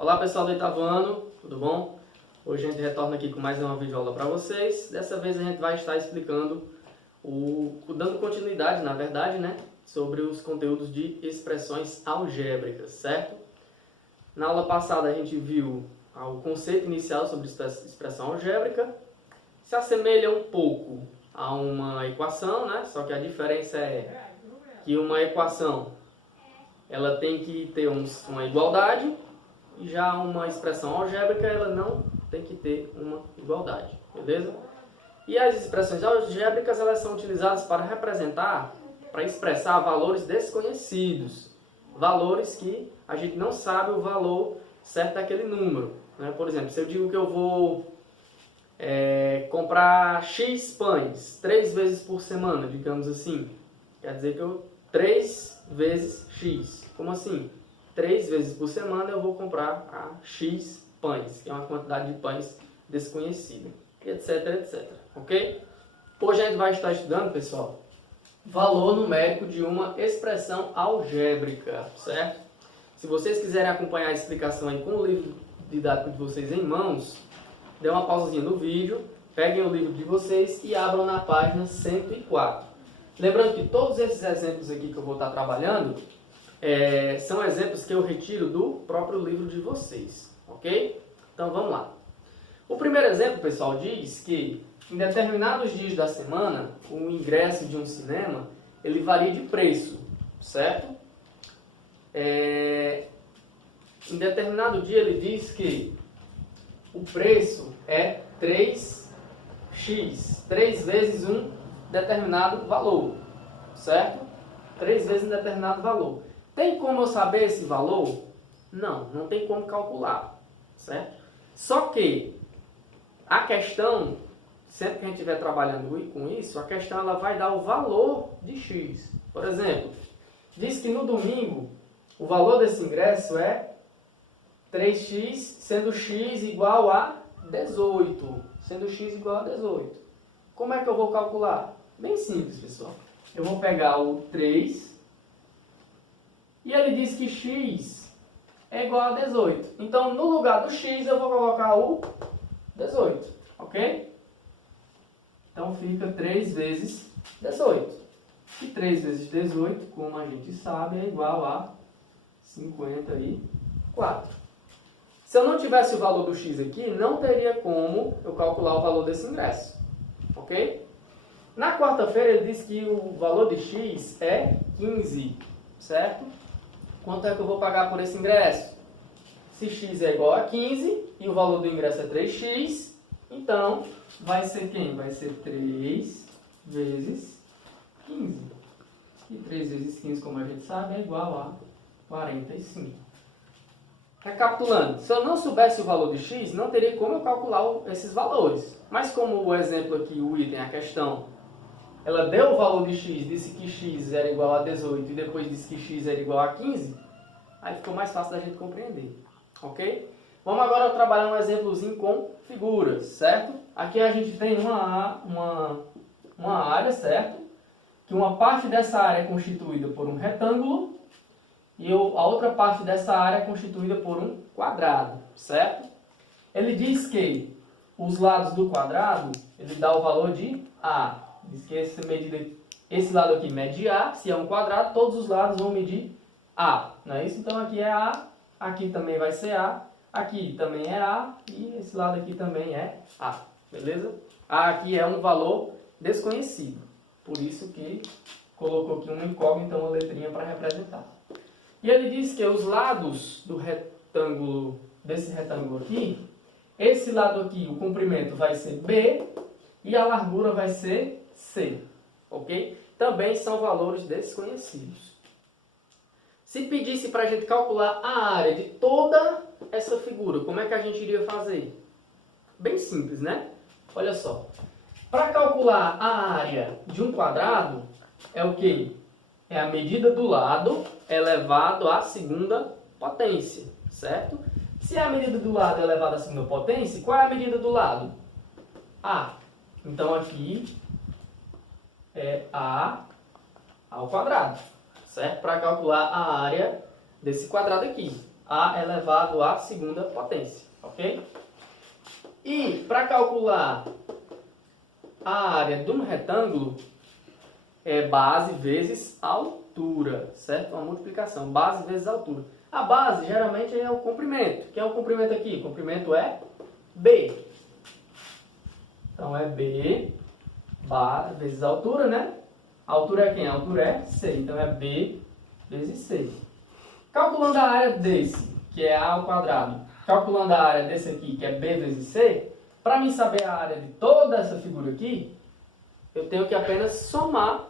Olá pessoal do oitavo ano, tudo bom? Hoje a gente retorna aqui com mais uma videoaula para vocês. Dessa vez a gente vai estar explicando, dando continuidade, na verdade, né, sobre os conteúdos de expressões algébricas, certo? Na aula passada a gente viu o conceito inicial sobre expressão algébrica. Se assemelha um pouco a uma equação, né? Só que a diferença é que uma equação ela tem que ter uma igualdade, e já uma expressão algébrica ela não tem que ter uma igualdade, beleza? E as expressões algébricas elas são utilizadas para expressar valores desconhecidos, valores que a gente não sabe o valor certo daquele número, né? Por exemplo, se eu digo que eu vou comprar X pães 3 vezes por semana, digamos assim, quer dizer que 3 vezes X. Como assim? 3 vezes por semana eu vou comprar X pães, que é uma quantidade de pães desconhecida, etc, etc. Ok? Hoje a gente vai estar estudando, pessoal, valor numérico de uma expressão algébrica, certo? Se vocês quiserem acompanhar a explicação aí com o livro didático de vocês em mãos, dê uma pausazinha no vídeo, peguem o livro de vocês e abram na página 104. Lembrando que todos esses exemplos aqui que eu vou estar trabalhando são exemplos que eu retiro do próprio livro de vocês, ok? Então vamos lá. O primeiro exemplo, pessoal, diz que em determinados dias da semana, o ingresso de um cinema ele varia de preço, certo? Em determinado dia ele diz que o preço é 3x, 3 vezes um determinado valor, certo? 3 vezes um determinado valor. Tem como eu saber esse valor? Não, não tem como calcular, certo? Só que a questão, sempre que a gente estiver trabalhando com isso, a questão ela vai dar o valor de x. Por exemplo, diz que no domingo o valor desse ingresso é 3x, sendo x igual a 18. Sendo x igual a 18. Como é que eu vou calcular? Bem simples, pessoal. Eu vou pegar o 3 e ele diz que x é igual a 18. Então, no lugar do x, eu vou colocar o 18. Ok? Então, fica 3 vezes 18. E 3 vezes 18, como a gente sabe, é igual a 54. Se eu não tivesse o valor do x aqui, não teria como eu calcular o valor desse ingresso. Ok? Na quarta-feira ele diz que o valor de x é 15, certo? Quanto é que eu vou pagar por esse ingresso? Se x é igual a 15 e o valor do ingresso é 3x, então vai ser quem? Vai ser 3 vezes 15. E 3 vezes 15, como a gente sabe, é igual a 45. Recapitulando, se eu não soubesse o valor de x, não teria como eu calcular esses valores. Mas como o exemplo aqui, o item, a questão, ela deu o valor de x, disse que x era igual a 18 e depois disse que x era igual a 15, aí ficou mais fácil da gente compreender. Ok? Vamos agora trabalhar um exemplozinho com figuras, certo? Aqui a gente tem uma área, certo? Que uma parte dessa área é constituída por um retângulo e a outra parte dessa área é constituída por um quadrado, certo? Ele diz que os lados do quadrado, ele dá o valor de A. Diz que esse lado aqui mede A, se é um quadrado, todos os lados vão medir A, não é isso? Então aqui é A, aqui também vai ser A, aqui também é A e esse lado aqui também é A, beleza? A aqui é um valor desconhecido, por isso que colocou aqui uma incógnita, uma letrinha para representar. E ele diz que os lados do retângulo, desse retângulo aqui, esse lado aqui, o comprimento vai ser B e a largura vai ser C, ok? Também são valores desconhecidos. Se pedisse para a gente calcular a área de toda essa figura, como é que a gente iria fazer? Bem simples, né? Olha só. Para calcular a área de um quadrado, é o quê? É a medida do lado elevado à segunda potência, certo? Se a medida do lado é elevada à segunda potência, qual é a medida do lado? A. Então aqui é A ao quadrado, certo? Para calcular a área desse quadrado aqui. a elevado à segunda potência, ok? E para calcular a área de um retângulo, é base vezes altura, certo? Uma multiplicação, base vezes altura. A base geralmente é o comprimento. Quem é o comprimento aqui? O comprimento é B. Então é B vezes a altura, né? A altura é quem? A altura é C. Então é B vezes C. Calculando a área desse, que é A ao quadrado, calculando a área desse aqui, que é B vezes C, para mim saber a área de toda essa figura aqui, eu tenho que apenas somar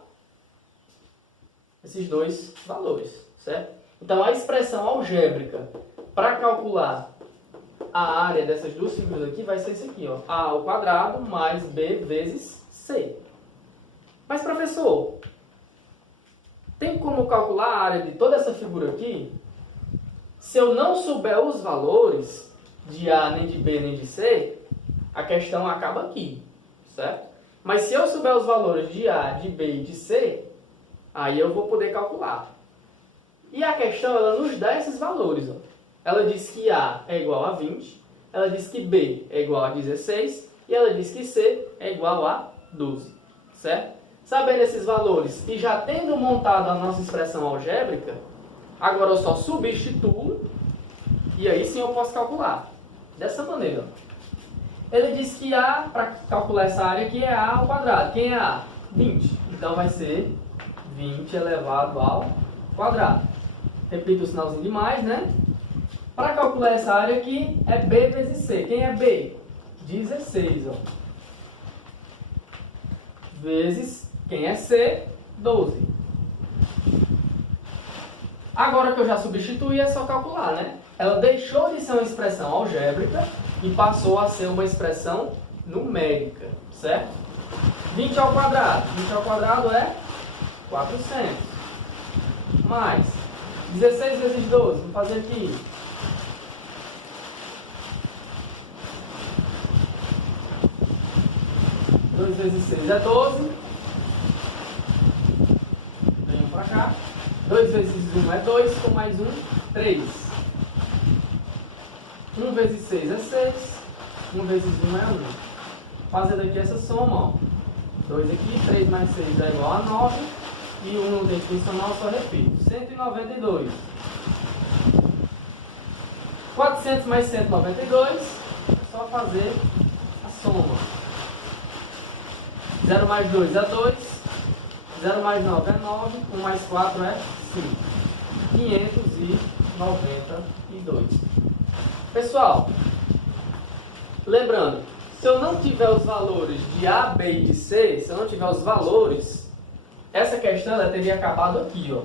esses dois valores, certo? Então a expressão algébrica para calcular a área dessas duas figuras aqui vai ser isso aqui, ó, A ao quadrado mais B vezes C. Mas, professor, tem como calcular a área de toda essa figura aqui? Se eu não souber os valores de A, nem de B, nem de C, a questão acaba aqui, certo? Mas se eu souber os valores de A, de B e de C, aí eu vou poder calcular. E a questão, ela nos dá esses valores, ó. Ela diz que A é igual a 20, ela diz que B é igual a 16 e ela diz que C é igual a 12, certo? Sabendo esses valores e já tendo montado a nossa expressão algébrica, agora eu só substituo e aí sim eu posso calcular. Dessa maneira. Ele diz que A, para calcular essa área aqui, é A ao quadrado. Quem é A? 20. Então vai ser 20 elevado ao quadrado. Repito o sinalzinho de mais, né? Para calcular essa área aqui, é B vezes C. Quem é B? 16, ó. Vezes, quem é C? 12. Agora que eu já substituí, é só calcular, né? Ela deixou de ser uma expressão algébrica e passou a ser uma expressão numérica, certo? 20 ao quadrado. 20 ao quadrado é 400. Mais 16 vezes 12. Vamos fazer aqui. 2 vezes 6 é 12. Venham para cá. 2 vezes 1 é 2, com mais 1, 3. 1 vezes 6 é 6. 1 vezes 1 é 1. Fazendo aqui essa soma, ó. 2 aqui, 3 mais 6 é igual a 9. E 1 não tem funcional, eu só repito. 192. 400 mais 192, é só fazer a soma. 0 mais 2 é 2. 0 mais 9 é 9. 1 mais 4 é 5. 592. Pessoal, lembrando, se eu não tiver os valores de A, B e de C, se eu não tiver os valores, essa questão ela teria acabado aqui, ó,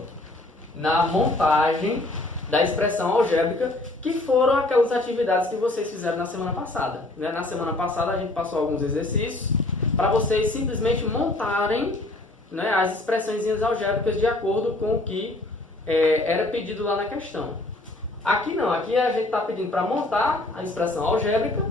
na montagem da expressão algébrica, que foram aquelas atividades que vocês fizeram na semana passada, né? Na semana passada a gente passou alguns exercícios para vocês simplesmente montarem, né, as expressões algébricas de acordo com o que era pedido lá na questão. Aqui não, aqui a gente está pedindo para montar a expressão algébrica.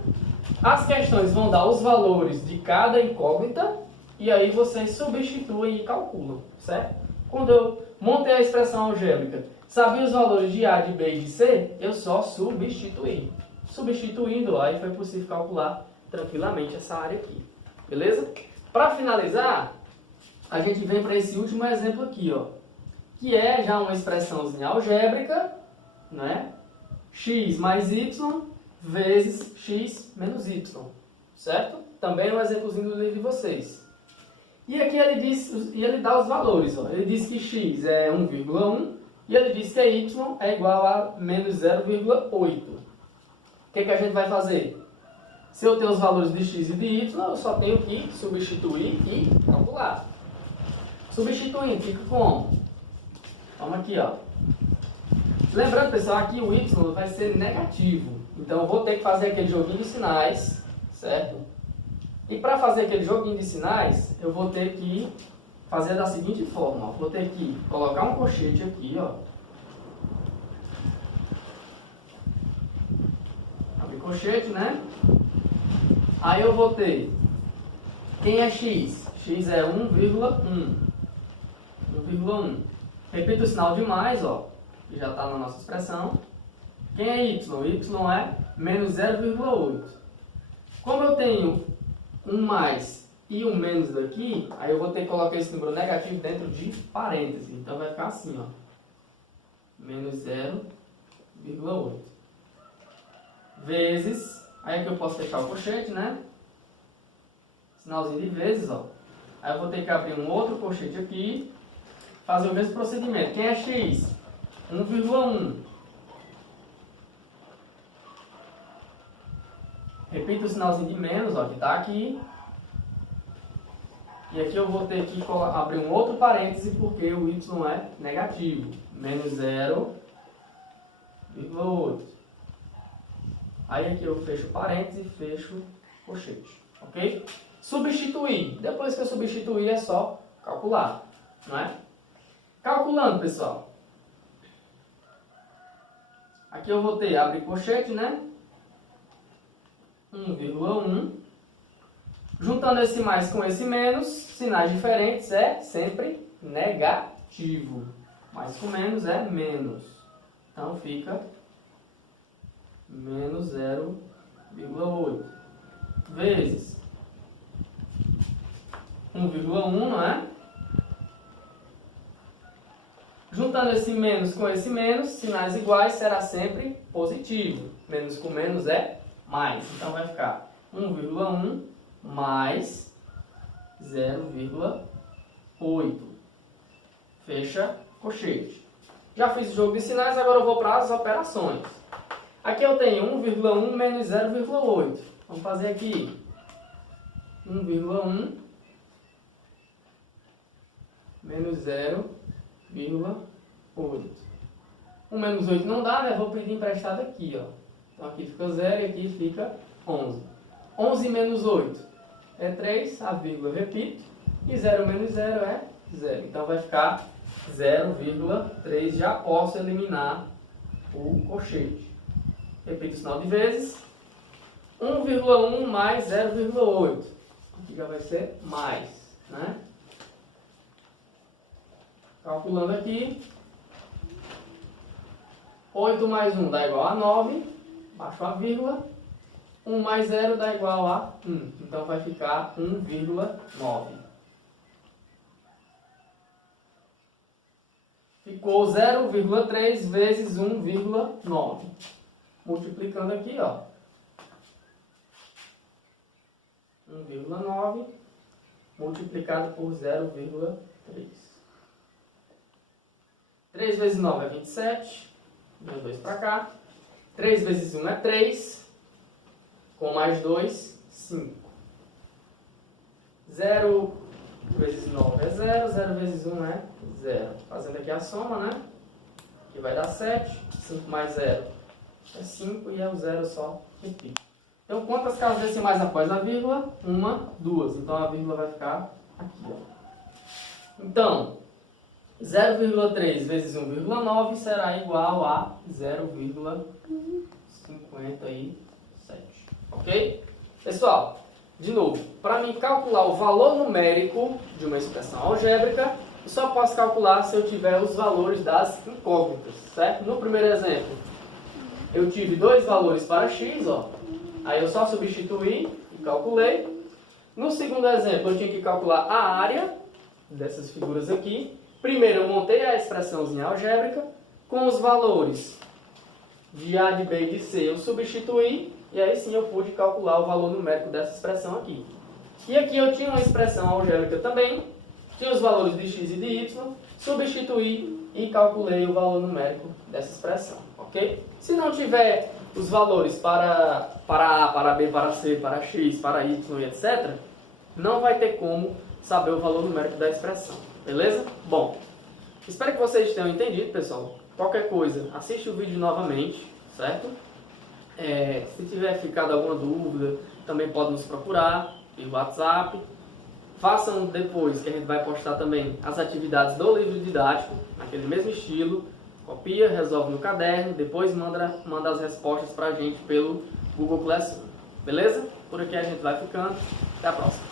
As questões vão dar os valores de cada incógnita e aí vocês substituem e calculam, certo? Quando eu montei a expressão algébrica, sabia os valores de A, de B e de C, eu só substituí. Substituindo, aí foi possível calcular tranquilamente essa área aqui. Beleza? Para finalizar, a gente vem para esse último exemplo aqui, ó, que é já uma expressãozinha algébrica, né? X mais Y vezes X menos Y, certo? Também é um exemplozinho do livro de vocês. E aqui ele dá os valores, ó. Ele diz que X é 1,1 e ele diz que Y é igual a menos 0,8. O que a gente vai fazer? Se eu tenho os valores de X e de Y, eu só tenho que substituir e calcular. Substituindo, fica como? Vamos aqui, ó. Lembrando, pessoal, aqui o Y vai ser negativo. Então eu vou ter que fazer aquele joguinho de sinais, certo? E para fazer aquele joguinho de sinais, eu vou ter que fazer da seguinte forma, ó. Vou ter que colocar um colchete aqui, ó. Abrir colchete, né? Aí eu vou ter, quem é X? X é 1,1. 1,1. Repito o sinal de mais, ó, que já está na nossa expressão. Quem é y? Y é menos 0,8. Como eu tenho um mais e um menos daqui, aí eu vou ter que colocar esse número negativo dentro de parênteses. Então vai ficar assim, ó. Menos 0,8. Vezes, aí aqui eu posso fechar o colchete, né? Sinalzinho de vezes, ó. Aí eu vou ter que abrir um outro colchete aqui, fazer o mesmo procedimento. Quem é x? 1,1. Repita o sinalzinho de menos, ó, que está aqui. E aqui eu vou ter que abrir um outro parêntese porque o y é negativo. Menos 0,8. Aí aqui eu fecho o parêntese e fecho o colchete. Ok? Substituir. Depois que eu substituir é só calcular. Não é? Calculando, pessoal. Aqui eu vou ter, abrir colchete, né? 1,1. Juntando esse mais com esse menos, sinais diferentes é sempre negativo. Mais com menos é menos. Então fica menos 0,8 vezes 1,1, não é? Juntando esse menos com esse menos, sinais iguais será sempre positivo. Menos com menos é mais. Então vai ficar 1,1 mais 0,8. Fecha colchete. Já fiz o jogo de sinais, agora eu vou para as operações. Aqui eu tenho 1,1 menos 0,8. Vamos fazer aqui 1,1 menos 0,8. 1 menos 8 não dá, né? Vou pedir emprestado aqui, ó. Então aqui fica 0 e aqui fica 11. 11 menos 8 é 3, a vírgula eu repito. E 0 menos 0 é 0. Então vai ficar 0,3. Já posso eliminar o colchete. Repito o sinal de vezes. 1,1 mais 0,8. Aqui já vai ser mais, né? Calculando aqui. 8 mais 1 dá igual a 9. Baixo a vírgula. 1 mais 0 dá igual a 1. Então vai ficar 1,9. Ficou 0,3 vezes 1,9. Multiplicando aqui, ó. 1,9 multiplicado por 0,3. 3 vezes 9 é 27. Mais 2 para cá. 3 vezes 1 é 3. Com mais 2, 5. 0 vezes 9 é 0. 0 vezes 1 é 0. Fazendo aqui a soma, né? Aqui vai dar 7. 5 mais 0 é 5. E é o 0 só repito. Então, quantas casas decimais após a vírgula? 1, 2. Então, a vírgula vai ficar aqui, ó. Então, 0,3 vezes 1,9 será igual a 0,57. Ok? Pessoal, de novo, para mim calcular o valor numérico de uma expressão algébrica, eu só posso calcular se eu tiver os valores das incógnitas, certo? No primeiro exemplo, eu tive dois valores para x, ó. Aí eu só substituí e calculei. No segundo exemplo, eu tinha que calcular a área dessas figuras aqui. Primeiro, eu montei a expressãozinha algébrica. Com os valores de A, de B e de C, eu substituí. E aí sim eu pude calcular o valor numérico dessa expressão aqui. E aqui eu tinha uma expressão algébrica também. Tinha os valores de x e de y. Substituí e calculei o valor numérico dessa expressão. Ok? Se não tiver os valores para A, para B, para C, para x, para y e etc., não vai ter como saber o valor numérico da expressão. Beleza? Bom, espero que vocês tenham entendido, pessoal. Qualquer coisa, assiste o vídeo novamente, certo? Se tiver ficado alguma dúvida, também pode nos procurar pelo WhatsApp. Façam depois, que a gente vai postar também as atividades do livro didático, naquele mesmo estilo. Copia, resolve no caderno, depois manda as respostas pra gente pelo Google Classroom. Beleza? Por aqui a gente vai ficando. Até a próxima.